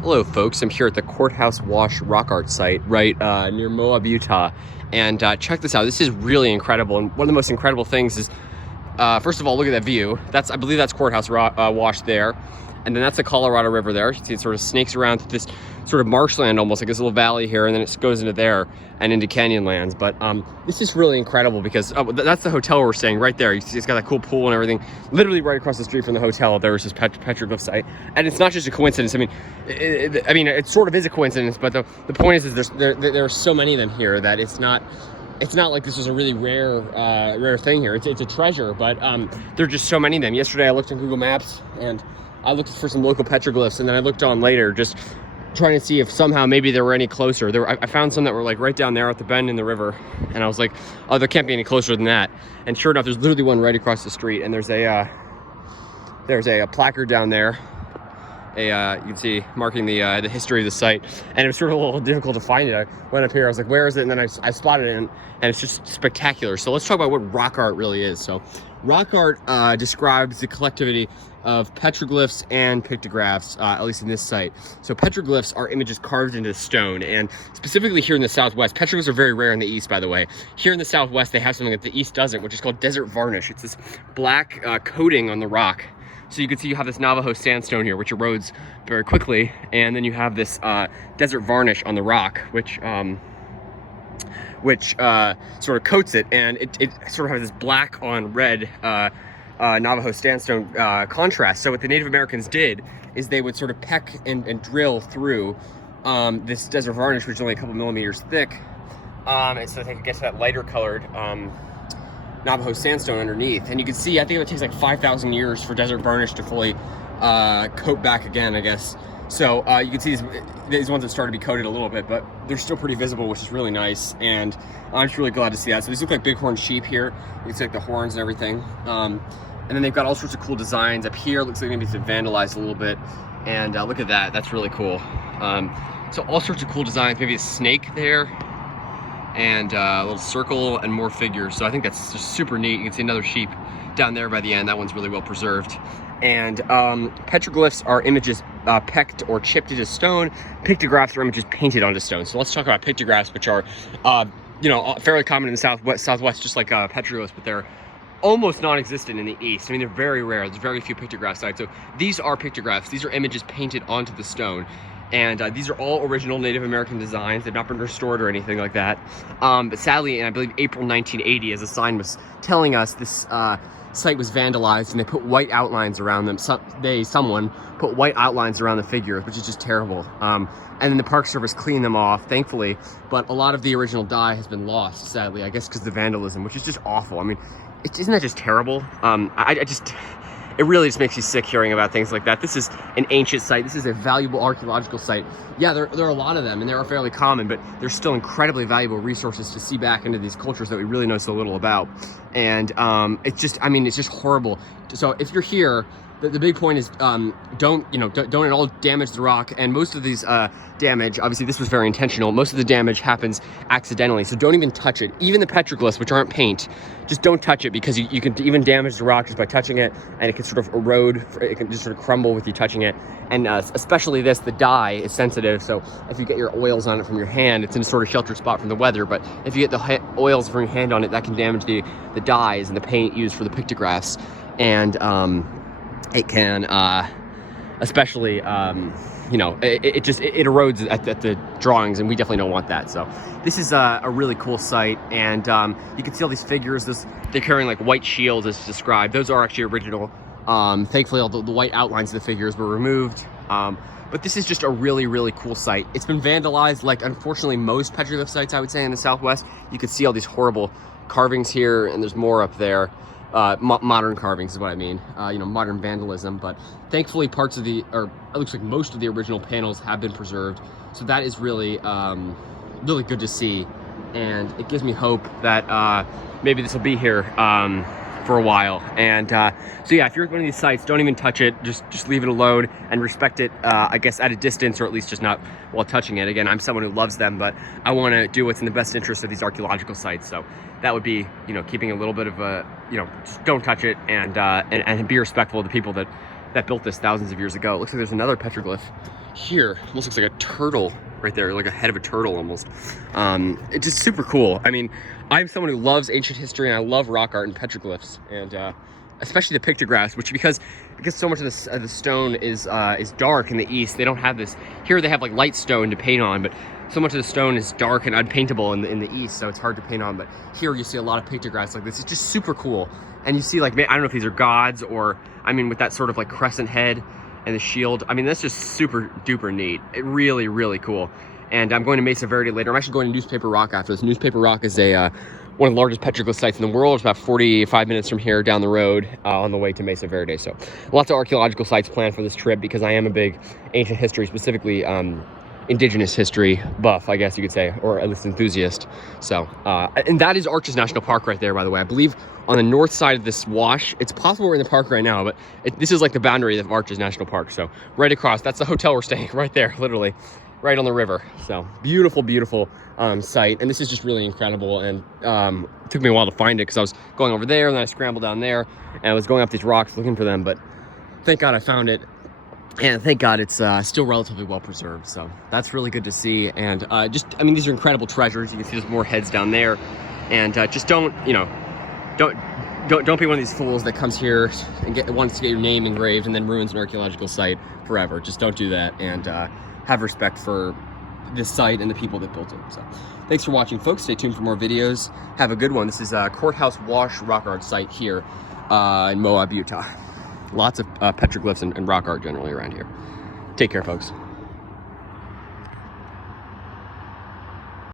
Hello folks, I'm here at the Courthouse Wash Rock Art site right near Moab, Utah. And check this out, this is really incredible. And one of the most incredible things is, first of all, look at that view. I believe that's Courthouse Wash there. And then that's the Colorado River there. You see it sort of snakes around this sort of marshland almost, like this little valley here, and then it goes into there and into Canyonlands. But this is really incredible because that's the hotel we're staying right there. You see it's got that cool pool and everything, literally right across the street from the hotel. There was this petroglyph site, and it's not just a coincidence. I mean, it sort of is a coincidence, but the point is there are so many of them here that it's not like this was a really rare thing here. It's a treasure, but there are just so many of them. Yesterday I looked on Google Maps and I looked for some local petroglyphs, and then I looked on later just trying to see if somehow maybe there were any closer. I found some that were like right down there at the bend in the river, and I was like, oh, there can't be any closer than that. And sure enough, there's literally one right across the street, and there's a placard down there. You can see marking the history of the site, and it was sort of a little difficult to find it. I went up here, I was like, where is it? And then I spotted it, and it's just spectacular. So let's talk about what rock art really is. So rock art describes the collectivity of petroglyphs and pictographs, at least in this site. So petroglyphs are images carved into stone, and specifically here in the Southwest, petroglyphs are very rare in the East, by the way. Here in the Southwest, they have something that the East doesn't, which is called desert varnish. It's this black coating on the rock. So you can see you have this Navajo sandstone here, which erodes very quickly, and then you have this desert varnish on the rock, which sort of coats it, and it sort of has this black on red Navajo sandstone contrast. So what the Native Americans did is they would sort of peck and drill through this desert varnish, which is only a couple millimeters thick, and so they could get to that lighter colored Navajo sandstone underneath. And you can see, I think it takes like 5,000 years for desert varnish to fully coat back again, I guess. So you can see these ones have started to be coated a little bit, but they're still pretty visible, which is really nice, and I'm just really glad to see that. So these look like bighorn sheep here. You can see like the horns and everything. And then they've got all sorts of cool designs up here. It looks like maybe it's been vandalized a little bit. And look at that, that's really cool. So all sorts of cool designs, maybe a snake there, and a little circle and more figures. So I think that's just super neat. You can see another sheep down there by the end. That one's really well preserved. And petroglyphs are images pecked or chipped into stone. Pictographs are images painted onto stone. So let's talk about pictographs, which are fairly common in the Southwest, just like petroglyphs, but they're almost non-existent in the East. I mean, they're very rare. There's very few pictograph sites. So these are pictographs. These are images painted onto the stone. And these are all original Native American designs. They've not been restored or anything like that. But sadly, in I believe April 1980, as a sign was telling us, this site was vandalized, and they put white outlines around them. Someone put white outlines around the figures, which is just terrible. And then the Park Service cleaned them off, thankfully. But a lot of the original dye has been lost, sadly, I guess because of the vandalism, which is just awful. I mean, isn't that just terrible? It really just makes you sick hearing about things like that. This is an ancient site. This is a valuable archaeological site. Yeah, there are a lot of them, and they are fairly common, but they're still incredibly valuable resources to see back into these cultures that we really know so little about. And it's just horrible. So if you're here, the big point is don't at all damage the rock. And most of these damage, obviously this was very intentional, most of the damage happens accidentally, so don't even touch it. Even the petroglyphs, which aren't paint, just don't touch it, because you can even damage the rock just by touching it, and it can sort of erode, it can just sort of crumble with you touching it. And especially this, the dye is sensitive, so if you get your oils on it from your hand, it's in a sort of sheltered spot from the weather, but if you get the oils from your hand on it, that can damage the dyes and the paint used for the pictographs. And it can especially it erodes at the drawings, and we definitely don't want that. So this is a really cool site, and you can see all these figures. They're carrying like white shields, as described. Those are actually original. Thankfully all the white outlines of the figures were removed, but this is just a really, really cool site. It's been vandalized, like unfortunately most petroglyph sites, I would say, in the Southwest. You can see all these horrible carvings here, and there's more up there. Modern carvings is what I mean, modern vandalism, but thankfully parts of it looks like most of the original panels have been preserved. So that is really, really good to see. And it gives me hope that maybe this will be here for a while. And so yeah, if you're at one of these sites, don't even touch it. Just leave it alone and respect it, I guess, at a distance, or at least just not while touching it. Again, I'm someone who loves them, but I want to do what's in the best interest of these archaeological sites. So that would be, keeping a little bit of a, just don't touch it, and be respectful of the people that built this thousands of years ago. It looks like there's another petroglyph here. Almost looks like a turtle right there, like a head of a turtle almost. It's just super cool. I mean, I'm someone who loves ancient history, and I love rock art and petroglyphs, and especially the pictographs, which because so much of the stone is dark in the east, they don't have this. Here they have like light stone to paint on, but so much of the stone is dark and unpaintable in the east, so it's hard to paint on. But here you see a lot of pictographs like this. It's just super cool. And you see, like, I don't know if these are gods or, I mean, with that sort of like crescent head and the shield. I mean, that's just super duper neat. It really, really cool. And I'm going to Mesa Verde later. I'm actually going to Newspaper Rock after this. Newspaper Rock is one of the largest petroglyph sites in the world. It's about 45 minutes from here down the road on the way to Mesa Verde. So lots of archaeological sites planned for this trip because I am a big ancient history, specifically indigenous history buff, I guess you could say, or at least enthusiast. So, and that is Arches National Park right there, by the way. I believe on the north side of this wash, it's possible we're in the park right now, but this is like the boundary of Arches National Park. So right across, that's the hotel we're staying right there, literally, right on the river. So beautiful, beautiful site. And this is just really incredible. And it took me a while to find it because I was going over there and then I scrambled down there and I was going up these rocks looking for them, but thank God I found it. And thank God it's still relatively well preserved. So that's really good to see. And I mean, these are incredible treasures. You can see there's more heads down there. And just don't be one of these fools that comes here and wants to get your name engraved and then ruins an archaeological site forever. Just don't do that, and have respect for this site and the people that built it. So thanks for watching, folks. Stay tuned for more videos. Have a good one. This is Courthouse Wash rock art site here in Moab, Utah. Lots of petroglyphs and rock art generally around here. Take care, folks.